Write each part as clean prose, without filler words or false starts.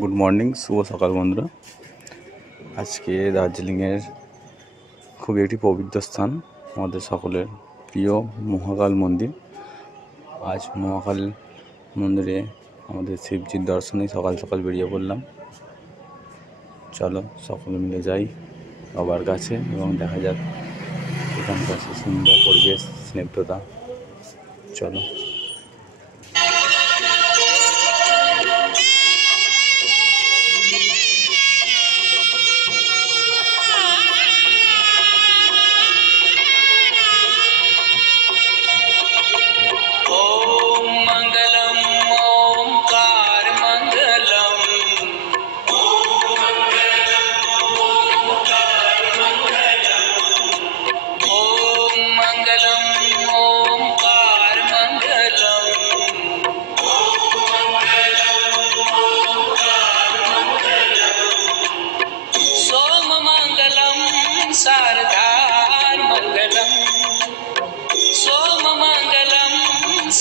Good morning, শুভ সকাল বন্ধুরা। আজকে দার্জিলিংয়ের খুবই একটি পবিত্র স্থান, আমাদের সকলের প্রিয় মহাকাল মন্দির। আজ মহাকাল মন্দিরে আমাদের শিবজির দর্শনে সকাল সকাল বেরিয়ে পড়লাম। চলো সকলে মিলে যাই বাবার কাছে এবং দেখা যাক এখানকার সুন্দর পরিবেশ, স্নিগ্ধতা। চলো।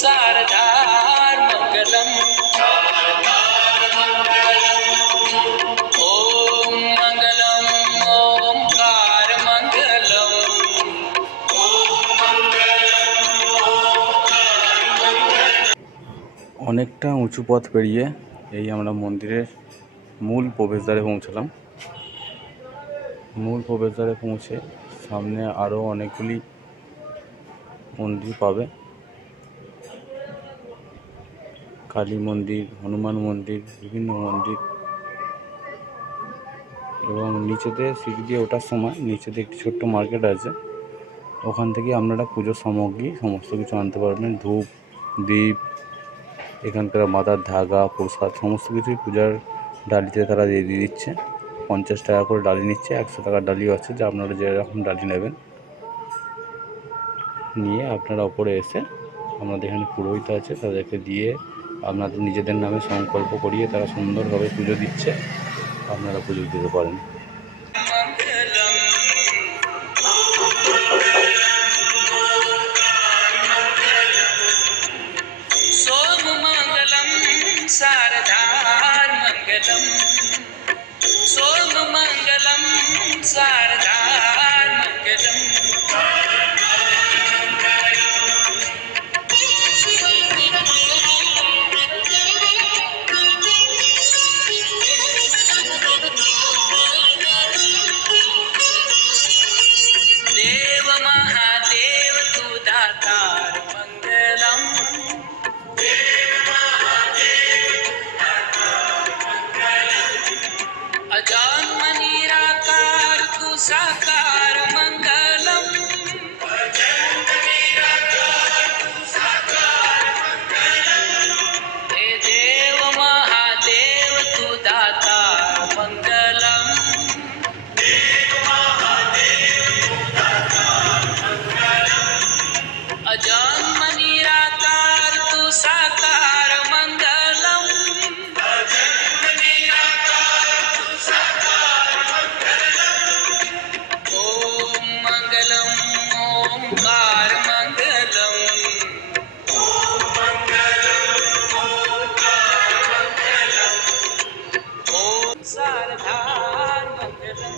शारदार मंगलम ओम मंगलम ओमकार मंगलम অনেকটা উঁচু পথ পেরিয়ে এই আমরা মন্দিরের মূল প্রবেশদ্বারে পৌঁছলাম। মূল প্রবেশদ্বারে পৌঁছে সামনে আরও অনেকগুলি মন্দির পাবে। কালী মন্দির, হনুমান মন্দির, বিভিন্ন মন্দির, এবং নিচেতে সিঁড়ি দিয়ে ওঠার সময় নিচেতে একটি ছোট্ট মার্কেট আছে। ওখান থেকে আপনারা পুজোর সামগ্রী সমস্ত কিছু আনতে পারবেন। ধূপ, দীপ, এখানকার মাথার ধাগা, প্রসাদ সমস্ত কিছুই পূজার ডালিতে তারা দিয়ে দিচ্ছে। 50 টাকা করে ডালি নিচ্ছে, 100 টাকার ডালিও আছে, যা আপনারা যেরকম ডালি নেবেন নিয়ে আপনারা ওপরে এসে আমাদের এখানে পুরোহিত আছে, তাদেরকে দিয়ে আপনাদের নিজেদের নামে সংকল্প করিয়ে তারা সুন্দরভাবে পুজো দিচ্ছে। আপনারা পুজো দিতে পারেন। शारदार मंगलम सोम मंगलम शारदार मंगलम देव महादेव तू दातार मंगलम अजान निराकार तू साकार मंगलम हे देव महादेव तू दातार मंगलम अजान निराकार तू साकार मंगलम ओम मंगलम ओमकार मंगलम ओम शारदार मंगलम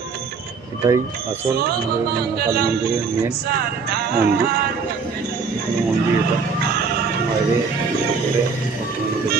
এটাই আসল আমাদের মহাকাল মন্দিরের মেন মন্দির। মন্দির এটা বাইরে করে আপনাদের